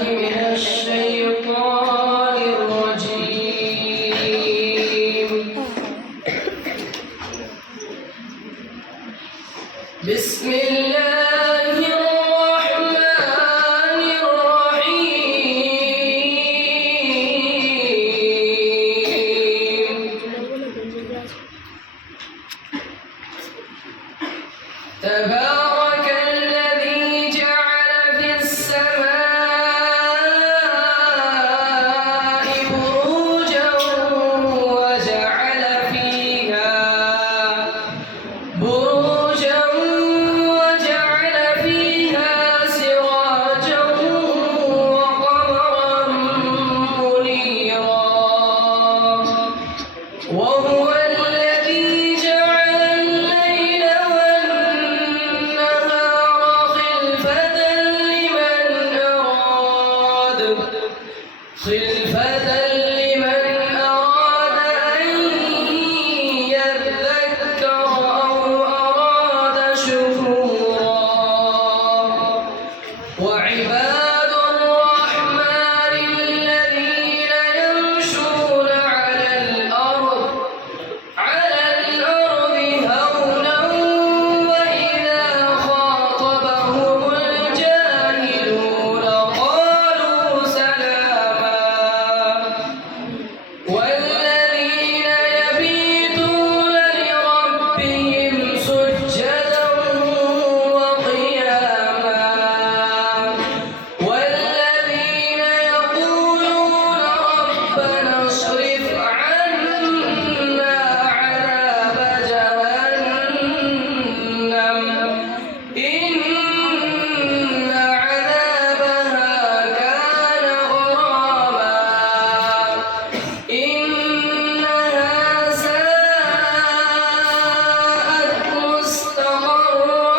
من الشيطان الرجيم. بسم الله الرحمن الرحيم. تبارك الذي جعل في السماء بروجا وجعل فيها سراجا وقمرا منيرا. وهو الذي جعل الليل والنهار خلفة لمن أراد أن يذكر أو أراد شكورا. وعباد الرحمن الذين يمشون على الأرض هونا وإذا خاطبهم الجاهلون قالوا سلاما. والذين يبيتون لربهم سجدا وقياما. والذين يقولون ربنا اصرف عنا عذاب جهنم إن عذابها كان غراما إنها ساءت مستقرا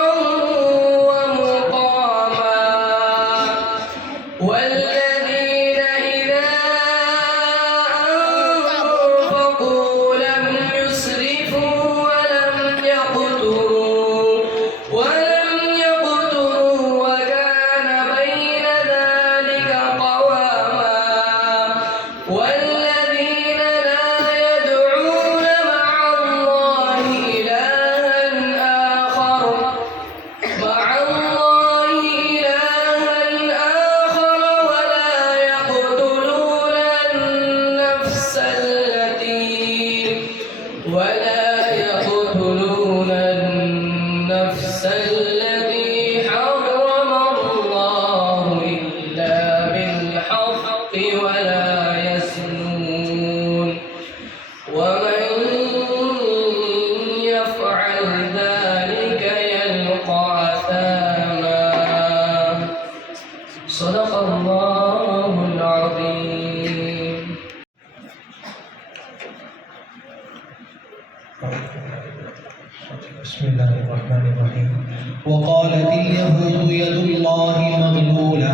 ومقاما. والذين إذا أنفقوا لم يسرفوا ولم يقتروا وكان بين ذلك قواما. والذين لا يدعون مع الله إلها آخر ولا يقتلون النفس التي حرم الله إلا بالحق ولا يزنون. ومن يفعل ذلك يلقى أثاما. صدق الله العظيم. بسم الله الرحمن الرحيم. وقالت اليهود يد الله مغلولة.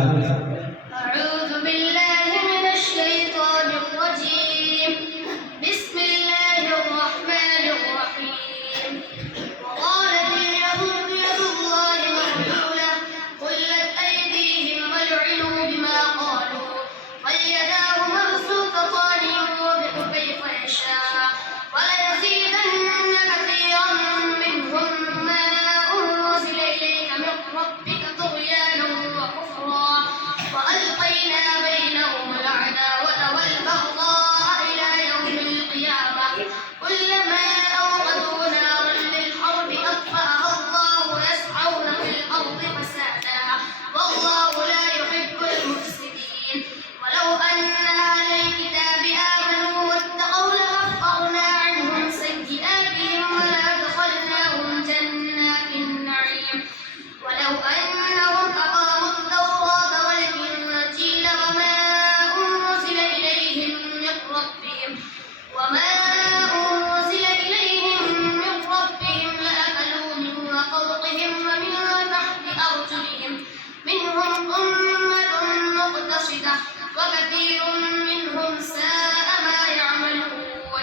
أعوذ بالله من الشيطان الرجيم. بسم الله الرحمن الرحيم. وقالت اليهود يد الله مغلولة غلت أيديهم ولعنوا بما قالوا بل يداه مبسوطتان ينفق كيف يشاء وليزيدن كثيرا منهم ما أنزل إليك من ربك طغيانا وكفرا وألقينا بينهم العداوة والبغضاء إلى يوم القيامة كلما أوقدوا نارا للحرب أطفأها الله يسعون في الأرض فسادا والله لا يحب المفسدين. ولو أن أهل الكتاب آمنوا واتقوا لكفرنا عنهم سيئاتهم ولأدخلناهم جنات النعيم. ولو أنهم أقاموا التوراة والإنجيل وما أنزل إليهم من ربهم لأكلوا من فوقهم ومن تحت أرجلهم منهم أمة مقتصدة وكثير منهم ساء ما يعملون.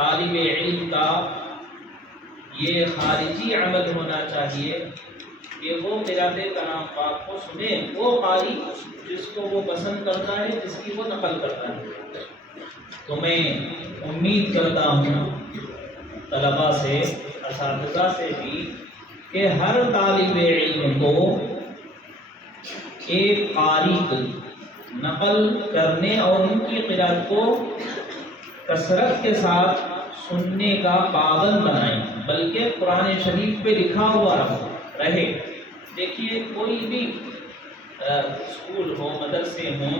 طالب علم کا یہ خارجی عمل ہونا چاہیے کہ وہ قرأت کلام پاک کو سنے، وہ قاری جس کو وہ پسند کرتا ہے، جس کی وہ نقل کرتا ہے۔ تو میں امید کرتا ہوں طلباء سے، اساتذہ سے بھی، کہ ہر طالب علم کو ایک قاری کو نقل کرنے اور ان کی قرأت کو کثرت کے ساتھ سننے کا پابند بنائیں، بلکہ قرآن شریف پہ لکھا ہوا رہے۔ دیکھیے کوئی بھی اسکول ہو، مدرسے ہوں،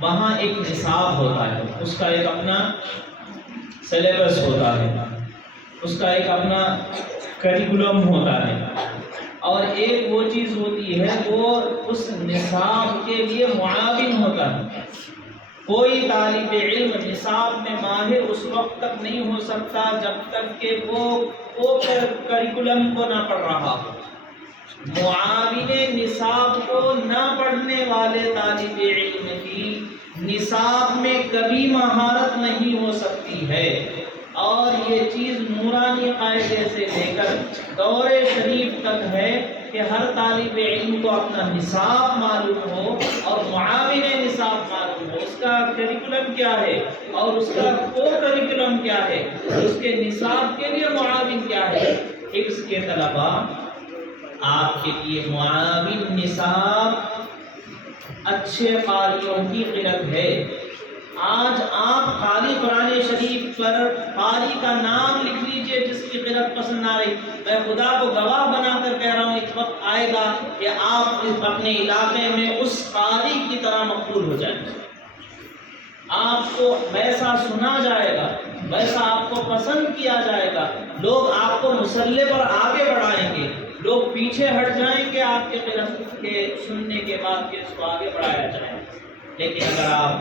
وہاں ایک نصاب ہوتا ہے، اس کا ایک اپنا سلیبس ہوتا ہے، اس کا ایک اپنا کریکولم ہوتا ہے، اور ایک وہ چیز ہوتی ہے وہ اس نصاب کے لیے معاون ہوتا ہے۔ کوئی طالب علم نصاب میں ماہر اس وقت تک نہیں ہو سکتا جب تک کہ وہ کریکولم کو نہ پڑھ رہا ہو۔ معاون نصاب کو نہ پڑھنے والے طالب علم کی نصاب میں کبھی مہارت نہیں ہو سکتی ہے، اور یہ چیز نورانی قاعدے سے لے کر دور شریف تک ہے کہ ہر طالب علم کو اپنا نصاب معلوم ہو اور معاون نصاب معلوم ہو، اس کا کریکولم کیا ہے اور اس کا کو کریکولم کیا ہے، اس کے نصاب کے لیے معاون کیا ہے۔ حفظ کے طلباء، آپ کے لیے معاون نصاب اچھے قاریوں کی قرأت ہے۔ آج آپ قاری قرآن شریف پر قاری کا نام لکھ لیجئے جس کی قرأت پسند آ رہی، میں خدا کو گواہ بنا کر کہہ رہا ہوں ایک وقت آئے گا کہ آپ اپنے علاقے میں اس قاری کی طرح مقبول ہو جائیں گے، آپ کو ویسا سنا جائے گا، ویسا آپ کو پسند کیا جائے گا، لوگ آپ کو مصلی پر آگے بڑھائیں گے، لوگ پیچھے ہٹ جائیں گے آپ کے قرأت کے سننے کے بعد کہ اس کو آگے بڑھایا جائے۔ لیکن اگر آپ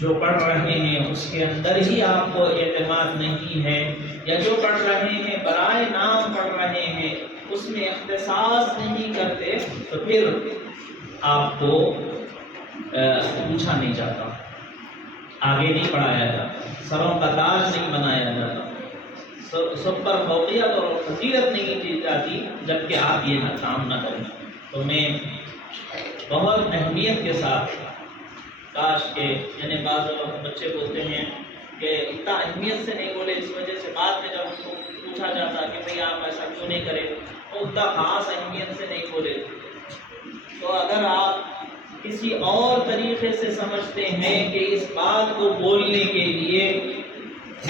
جو پڑھ رہے ہیں اس کے اندر ہی آپ کو اعتماد نہیں ہے، یا جو پڑھ رہے ہیں برائے نام پڑھ رہے ہیں، اس میں اختصاص نہیں کرتے، تو پھر آپ کو پوچھا نہیں جاتا، آگے نہیں بڑھایا جاتا، سروں کا تاج نہیں بنایا جاتا، سب پر فوقیت اور فضیلت نہیں دی جاتی جب کہ آپ یہ کام نہ کریں۔ تو میں بہت اہمیت کے ساتھ، کاش کہ یعنی بعض لوگ بچے بولتے ہیں کہ اتنا اہمیت سے نہیں بولے، اس وجہ سے بعد میں جب ان کو پوچھا جاتا کہ بھئی آپ ایسا کیوں نہیں کرے، تو اتنا خاص اہمیت سے نہیں بولے۔ تو اگر آپ کسی اور طریقے سے سمجھتے ہیں کہ اس بات کو بولنے کے لیے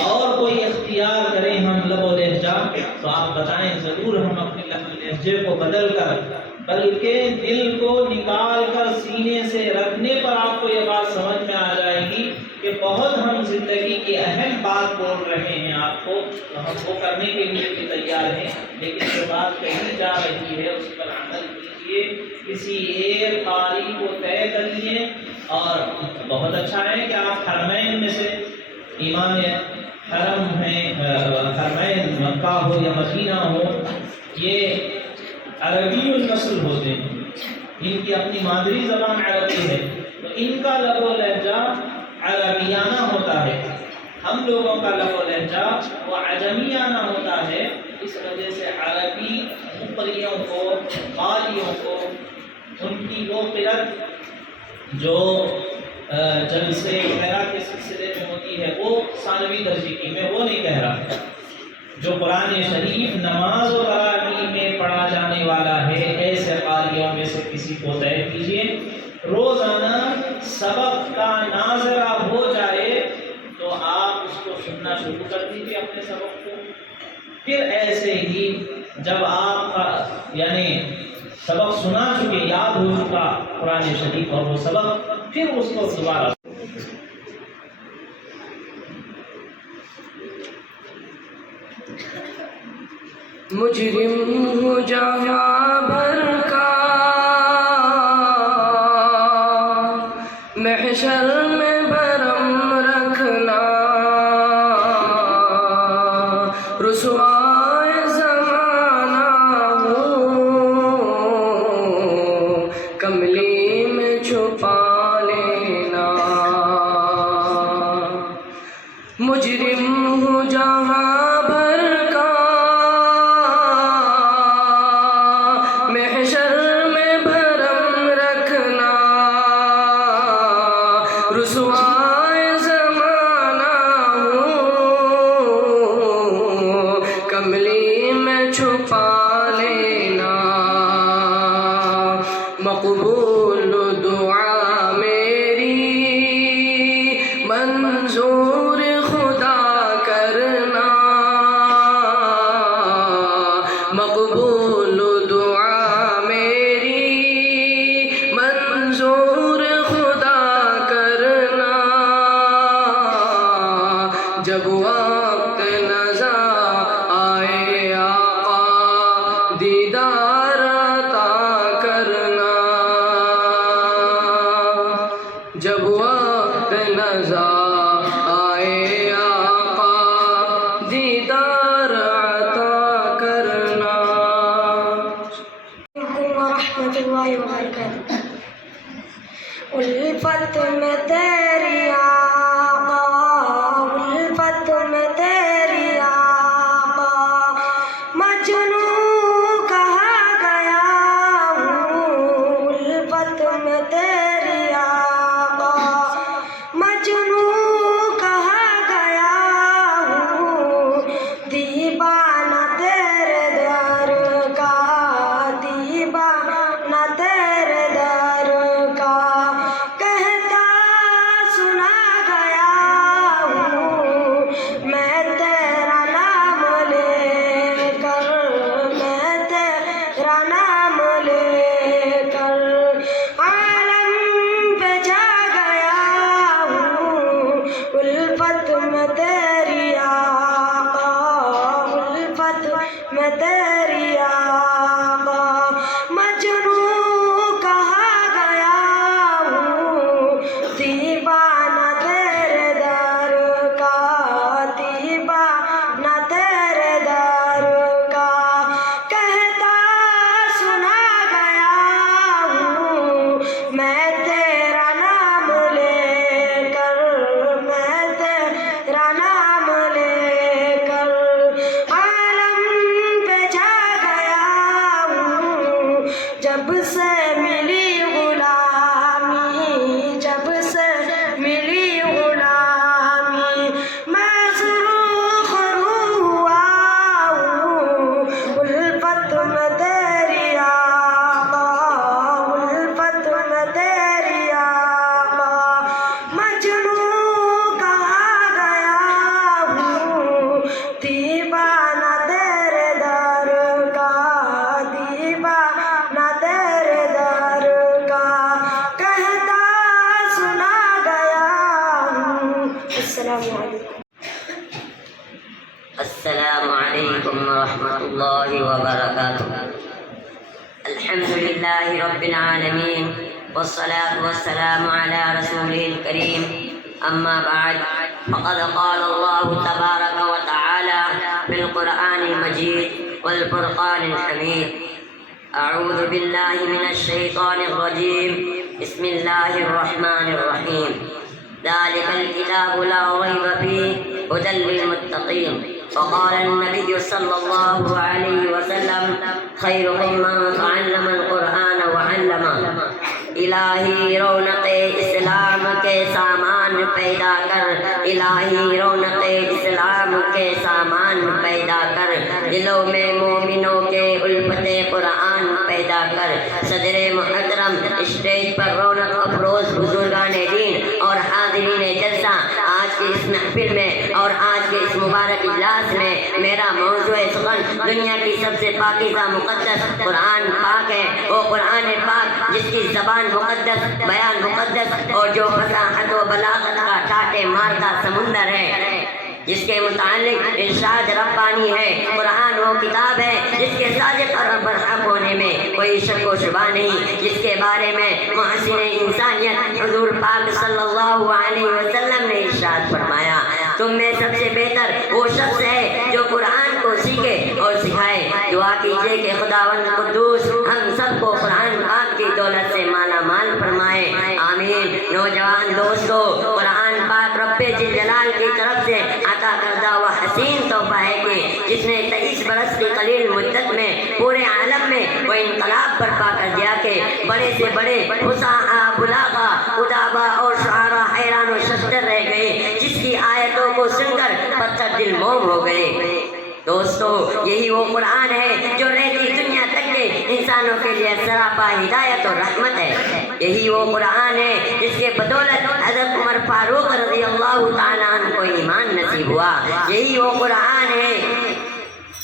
اور کوئی اختیار کریں ہم لب و لہجہ، تو آپ بتائیں، ضرور ہم اپنے لب و لہجے کو بدل کر، بلکہ دل کو نکال کر سینے سے رکھنے پر آپ کو یہ بات سمجھ میں آ جائے گی کہ بہت ہم زندگی کی اہم بات بول رہے ہیں آپ کو، تو ہم وہ کرنے کے لیے بھی تیار ہیں، لیکن جو بات کہی جا رہی ہے اس پر عمل کیجیے، کسی ایک قاری کو طے کریے۔ اور بہت اچھا ہے کہ آپ حرمین میں سے امام حرم ہیں، حرمین مکہ ہو یا مدینہ ہو، یہ عربی النسل ہوتے ہیں، ان کی اپنی مادری زبان عربی ہے، تو ان کا لب و لہجہ عربیانہ ہوتا ہے، ہم لوگوں کا لب و لہجہ وہ عجمیانہ ہوتا ہے۔ اس وجہ سے عربی مقریوں کو، قاریوں کو، ان کی وہ قرأت جو جلسے وغیرہ کے سلسلے میں ہوتی ہے وہ ثانوی درجے کی، میں وہ نہیں کہہ رہا، جو قرآن شریف نماز و تراویح میں پڑھا جانے والا ہے، ایسے قاریوں میں سے کسی کو طے کیجیے، روزانہ سبق کا ناظرہ ہو جائے تو آپ اس کو سننا شروع کر دیجیے اپنے سبق کو، پھر ایسے ہی جب آپ کا یعنی سبق سنا چکے، یاد ہو چکا قرآن شریف اور وہ سبق، پھر اس کو دوبارہ مجرم ہوں جہاں بھر کا، محشر میں بھرم رکھنا، رسوائے زمانہ ہوں، کملی میں چھپا لینا، مجرم ہوں رسوائے زمانہ ہوں کملی میں چھپا لینا مقبول دعا میری منظور خدا کرنا مقبول دعا میری منظور خدا کرنا جب وقت نظر آئے آقا دیدار عطا کرنا جب وقت نظر آئے آقا دیدار عطا کرنا ورحمۃ اللہ وبرکاتہ الفت میں تیری آقا الفت میں تیری آقا مجنوں کہا گیا ہوں الفت میں تیری آقا مجنوں کہا گیا ہوں دیوانہ تیرے در کا دیوانہ تیرے در کا کہتا سنا گیا ہوں میں تیرا نام لے کر میں تیرا نام لے کر عالم پہ جا گیا ہوں الفت میں تیری آقا الفت میں تیری آقا مجنوں کہا گیا ہوں دیوانہ تیرے در کا دیوانہ تیرے در کا کہتا سنا گیا ہوں میں تیرا نام لے کر میں تیرا نام لے کر عالم پہ جا گیا ہوں جب سے ملی غلامی جب سے ملی غلامی میں سرخ روح ہوا ہوں الفت میں تیری آقا الفت میں تیری آقا مجنوں کہا گیا ہوں دیوانہ تیرے در کا دیوانہ تیرے در کا کہتا سنا گیا ہوں السلام علیکم السلام علیکم ورحمۃ اللہ وبرکاتہ الحمد للہ رب العالمین والصلاة والسلام على رسوله الكريم أما بعد فقد قال الله تبارك وتعالى في القرآن المجيد والفرقان الحميد أعوذ بالله من الشيطان الرجيم بسم الله الرحمن الرحيم ذلك الكتاب لا ريب فيه هدى للمتقين وقال النبي صلى الله عليه وسلم خيركم من تعلم القرآن وعلمه الہی رونق اسلام کے سامان پیدا کر الہی رونق اسلام کے سامان پیدا کر دلوں میں مومنوں کے الفت قرآن پیدا کر صدر محترم اسٹیج پر رونق افروز بزرگان دین اور حاضرین جلسہ آج کی اس محفل میں اور آج کے اس مبارک اجلاس میں میرا موضوع سخن دنیا کی سب سے پاکیزہ مقدس قرآن پاک ہے وہ قرآن پاک جس کی زبان مقدس بیان مقدس اور جو فصاحت و بلاغت کا ٹاٹے مارتا سمندر ہے جس کے متعلق ارشاد ربانی ہے قرآن وہ کتاب ہے جس کے صادق اور برحق ہونے میں کوئی شک و شبہ نہیں جس کے بارے میں محسن انسانیت حضور پاک صلی اللہ علیہ وسلم نے ارشاد فرمایا تم میں سب سے بہتر وہ شخص ہے جو قرآن کو سیکھے اور سکھائے دعا کیجئے کہ خداوند قدوس ہم سب کو قرآن پاک کی دولت سے مالا مال فرمائے آمین نوجوان دوستو قرآن پاک رب جل جلال کی طرف سے عطا کردہ وہ حسین تحفہ ہے کہ جس نے 23 برس کی قلیل مدت میں پورے عالم میں وہ انقلاب برپا کر دیا کہ بڑے سے بڑے فصحاء بلاغا ادبا اور شعراء دل موم ہو گئے۔ دوستو یہی وہ قرآن ہے جو رہتی دنیا تک کے انسانوں کے لیے سراپا ہدایت اور رحمت ہے۔ یہی وہ قرآن ہے جس کے بدولت حضرت عمر فاروق رضی اللہ تعالیٰ عنہ کو ایمان نصیب ہوا۔ یہی وہ قرآن ہے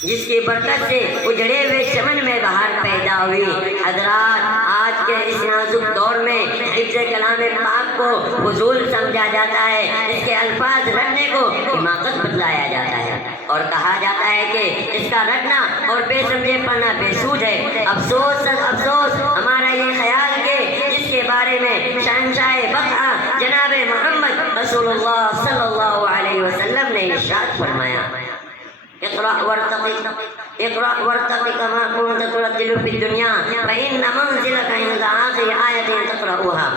جس کی برکت سے اجڑے ہوئے چمن میں بہار پیدا ہوئی۔ حضرات آج کے اس نازک دور میں حفظ کلام پاک کو فضول سمجھا جاتا ہے، اس کے الفاظ رٹنے کو حماقت بتلایا جاتا ہے اور کہا جاتا ہے کہ اس کا رٹنا اور بے سمجھے پڑھنا بے سود ہے۔ افسوس افسوس ہمارا یہ خیال کہ جس کے بارے میں شہنشاہ بقا جناب محمد رسول اللہ صلی اللہ علیہ وسلم نے ارشاد فرمایا، اقرأ وارتقي كما كنت ترتل في الدنيا فإن منزلك عند آخر آية تقرأها۔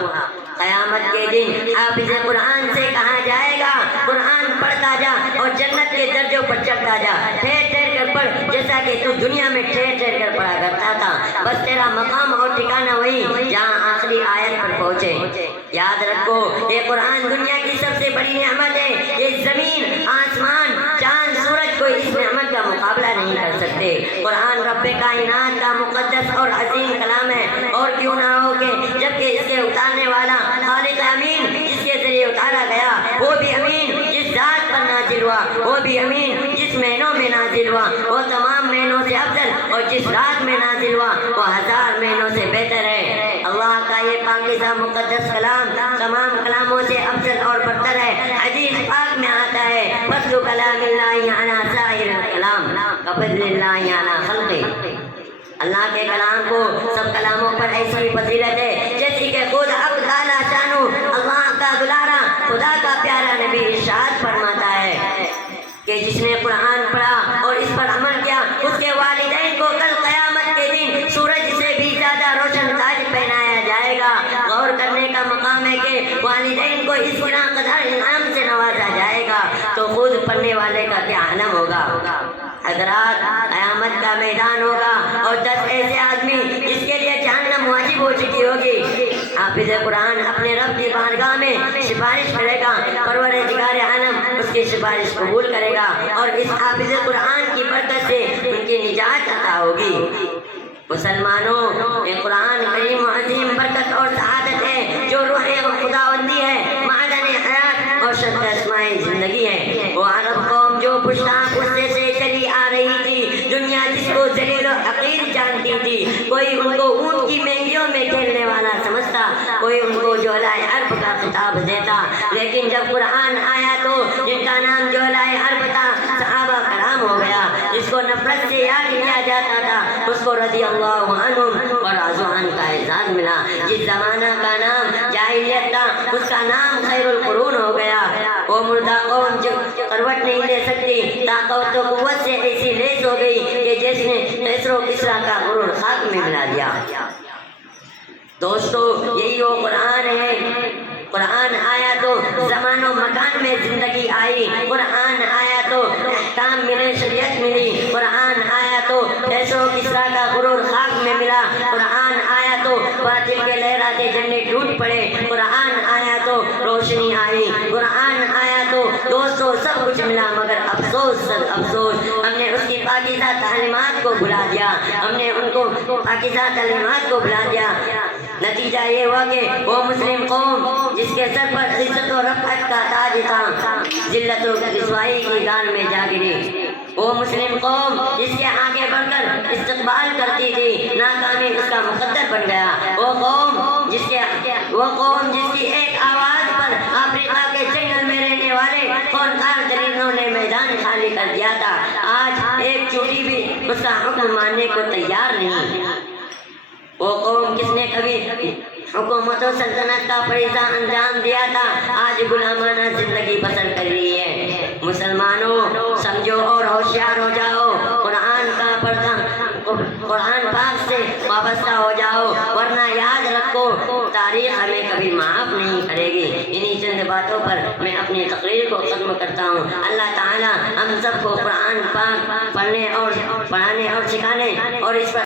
قیامت کے دن حافظ قرآن سے کہا جائے گا قرآن پڑھتا جا اور جنت کے درجوں پر چڑھتا جا، ٹھہر ٹھہر کر پڑھ جیسا کہ تو دنیا میں ٹھہر ٹھہر کر پڑھا کرتا تھا، بس تیرا مقام اور ٹھکانہ وہی جہاں آخری آیت پر پہنچے۔ یاد رکھو یہ قرآن دنیا کی سب سے بڑی نعمت ہے، یہ زمین آسمان چاند سورج کوئی اس نعمت کا مقابلہ نہیں کر سکتے۔ قرآن رب کائنات کا مقدس اور عظیم کلام ہے، اور کیوں نہ ہو کہ جبکہ اس کے اتارنے والا خالق امین جس کے ذریعے اتارا گیا وہ بھی امین جس ذات پر نازل ہوا، وہ بھی امین جس مہینوں میں نازل ہوا وہ تمام مہینوں سے افضل، اور جس رات میں نازل ہوا وہ 1000 مہینوں سے بہتر ہے۔ اللہ کا یہ پاکیزہ مقدس کلام تمام کلاموں سے افضل اور برتر ہے۔ حدیث پاک میں آتا ہے فضل کلام اللہ علی سائر الکلام کفضل اللہ علی خلقہ۔ اللہ کے کلام کو سب کلاموں پر ایسی فضیلت ہے جیسی کہ خود حق تعالیٰ شانو اللہ کا دلارا خدا کا پیارا نبی ارشاد فرماتا ہے کہ جس نے قرآن پڑھا اور اس پر عمل کیا اس کے والدین کو کل قیامت کے دن سورج سے بھی زیادہ روشن تاج پہنایا جائے گا۔ غور کرنے کا مقام ہے کہ والدین کو اس گناہ قدر انعام سے نوازا جائے گا تو خود پڑھنے والے کا کیا عالم ہوگا۔ حضرات قیامت کا میدان ہوگا اور 10 ایسے آدمی جس کے لیے جہنم واجب ہو چکی ہوگی۔ حافظ قرآن اپنے رب کی بارگاہ میں سفارش کرے گا، پروردگار عالم اس کی سفارش قبول کرے گا اور اس حافظ قرآن کی برکت سے ان کی نجات عطا ہوگی۔ مسلمانوں یہ قرآن کریم عظیم برکت اور سعادت ہے جو روح خداوندی ہے، معدن حیات اور شرط اسماء زندگی ہے۔ وہ عرب قوم جو پشتاق غصے سے چلی آ رہی تھی، دنیا جس کو ذلیل و حقیر جانتی تھی، کوئی ان کو اونٹ کی مہنگیوں میں کھیلنے والا سمجھتا، کوئی ان کو جوہلائے عرب کا خطاب دیتا، لیکن جب قرآن آیا تو جن کا نام جوہلائے عرب تھا صحابہ کرام ہو گیا، جس کو نفرت سے یاد کیا جاتا تھا اس کو رضی اللہ عنہم اور رضوان کا اعزاز ملا۔ جس زمانہ کا نام جاہلیت تھا اس کا نام خیر القرون ہو گیا۔ وہ مردہ قوم جو کروٹ نہیں لے سکتی طاقت و قوت سے ایسی لیس ہو گئی کہ جس نے کیسر و کسریٰ کا غرور خاک میں ملا دیا۔ دوستو یہی وہ قرآن ہے، قرآن آیا تو زمان و مکان میں زندگی آئی، قرآن آیا تو احکام ملے، شریعت ملی، قرآن آیا تو کیسر و کسریٰ کا غرور خاک میں ملا، قرآن آیا تو باطل کے لہراتے جھنڈے ٹوٹ پڑے، قرآن آیا تو روشنی آئی، قرآن آیا تو دوستو سب کچھ ملا، مگر افسوس افسوس ہم نے اس کی پاکیزہ تعلیمات کو بھلا دیا، ہم نے ان کو پاکیزہ تعلیمات کو بھلا دیا۔ نتیجہ یہ ہوا کہ وہ مسلم قوم جس کے سر پر عزت و رفعت کا تاج تھا ذلت و رسوائی کی گان میں جا گری۔ وہ مسلم قوم جس کے آگے بڑھ کر استقبال کرتی تھی ناکامی اس کا مقدر بن گیا۔ وہ قوم جس کی ایک آواز پر افریقہ کے جنگل میں رہنے والے خونخوار درندوں نے میدان خالی کر دیا تھا، آج ایک چوٹی بھی اس کا حکم ماننے کو تیار نہیں۔ وہ قوم کس نے کبھی حکومت و سلطنت کا فریضہ انجام دیا تھا آج غلامانہ زندگی بسر کر رہی ہے۔ مسلمانوں سمجھو اور ہوشیار ہو جاؤ، قرآن پاک سے وابستہ ہو جاؤ، ورنہ یاد رکھو تاریخ ہمیں کبھی معاف نہیں کرے گی۔ انہی چند باتوں پر میں اپنی تقریر کو ختم کرتا ہوں۔ اللہ تعالی ہم سب کو قرآن پاک پڑھنے اور پڑھانے اور سکھانے اور اس پر